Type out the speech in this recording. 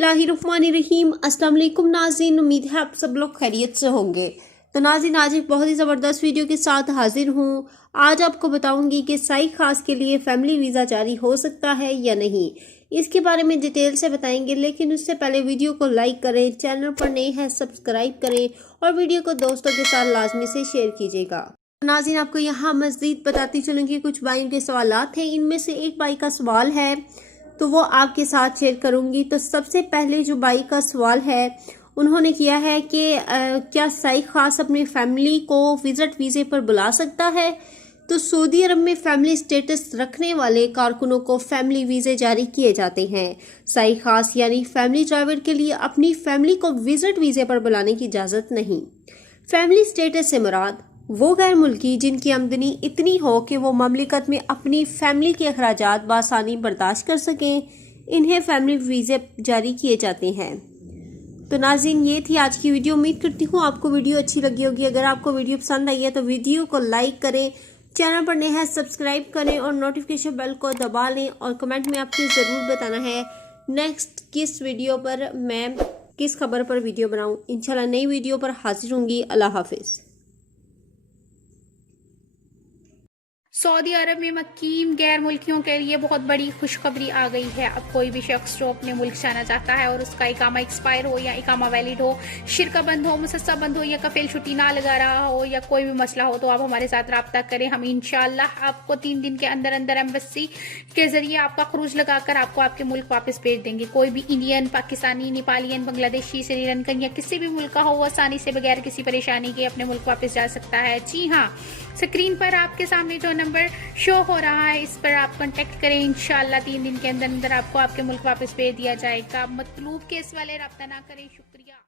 बिस्मिल्लाहिर्रहमानिर्रहीम। अस्सलाम वालेकुम नाज़रीन, उम्मीद है आप सब लोग खैरियत से होंगे। तो नाज़रीन, आज एक बहुत ही ज़बरदस्त वीडियो के साथ हाजिर हूँ। आज आपको बताऊंगी कि साई खास के लिए फैमिली वीज़ा जारी हो सकता है या नहीं, इसके बारे में डिटेल से बताएंगे। लेकिन उससे पहले वीडियो को लाइक करें, चैनल पर नए हैं सब्सक्राइब करें और वीडियो को दोस्तों के साथ लाजमी से शेयर कीजिएगा। नाज़रीन, आपको यहाँ मज़ीद बताती चलूँगी कुछ भाइयों के सवालात हैं। इनमें से एक भाई का सवाल है तो वो आपके साथ शेयर करूंगी। तो सबसे पहले जो भाई का सवाल है, उन्होंने किया है कि क्या साई खास अपनी फैमिली को विजिट वीज़े पर बुला सकता है। तो सऊदी अरब में फैमिली स्टेटस रखने वाले कारकुनों को फैमिली वीज़े जारी किए जाते हैं। साई खास यानी फैमिली ड्राइवर के लिए अपनी फैमिली को विजिट वीज़े पर बुलाने की इजाज़त नहीं। फैमिली स्टेटस से मुराद वो गैर मुल्की जिनकी आमदनी इतनी हो कि वो ममलिकत में अपनी फैमिली के अखराजात बआसानी बर्दाश्त कर सकें, इन्हें फैमिली वीज़े जारी किए जाते हैं। तो नाज़रीन, ये थी आज की वीडियो। उम्मीद करती हूँ आपको वीडियो अच्छी लगी होगी। अगर आपको वीडियो पसंद आई है तो वीडियो को लाइक करें, चैनल पर नए हैं सब्सक्राइब करें और नोटिफिकेशन बेल को दबा लें। और कमेंट में आपने ज़रूर बताना है नेक्स्ट किस वीडियो पर मैं किस खबर पर वीडियो बनाऊँ। इंशाल्लाह नई वीडियो पर हाजिर होंगी। अल्लाह हाफिज़। सऊदी अरब में मकीम गैर मुल्कियों के लिए बहुत बड़ी खुशखबरी आ गई है। अब कोई भी शख्स जो अपने मुल्क जाना चाहता है और उसका इकामा एक्सपायर हो या इकामा वैलिड हो, शिरका बंद हो, मुसस्सा बंद हो या कफील छुट्टी ना लगा रहा हो या कोई भी मसला हो, तो आप हमारे साथ रब्ता करें। हम इंशाअल्लाह आपको 3 दिन के अंदर अंदर एम्बेसी के जरिए आपका खरूज लगाकर आपको आपके मुल्क वापस भेज देंगे। कोई भी इंडियन, पाकिस्तानी, नेपालियन, बांग्लादेशी, श्रीलंकन या किसी भी मुल्क का हो, वो आसानी से बगैर किसी परेशानी के अपने मुल्क वापस जा सकता है। जी हाँ, स्क्रीन पर आपके सामने जो नंबर शो हो रहा है, इस पर आप कांटेक्ट करें। इंशाअल्लाह 3 दिन के अंदर अंदर आपको आपके मुल्क वापस भेज दिया जाएगा। मतलूब केस वाले रब्ता ना करें। शुक्रिया।